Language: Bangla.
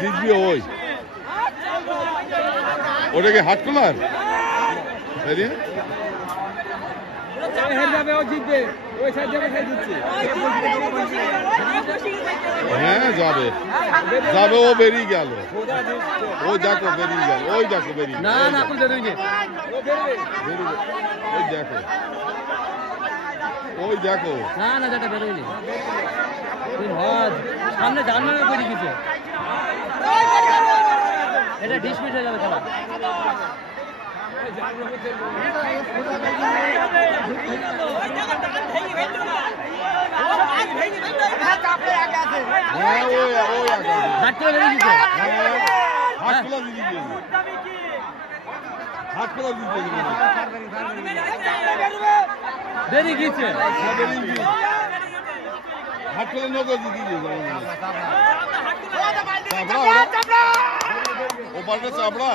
জিতবি ওই ওটা কি হাট কলার হ্যাঁ যাবে যাবে ও বেরিয়ে গেল ও দেখো বেরিয়ে গেল ওই দেখো বেরিয়ে ওই দেখো ওই দেখো না না যেটা বেরোয়নি সামনে জানবে বেরিয়ে গেছে এটা ডিসমিস হয়ে যাবে খেলা বেরিয়ে গিয়েছে হাট করে নগদ ও পাল্টা চাপড়া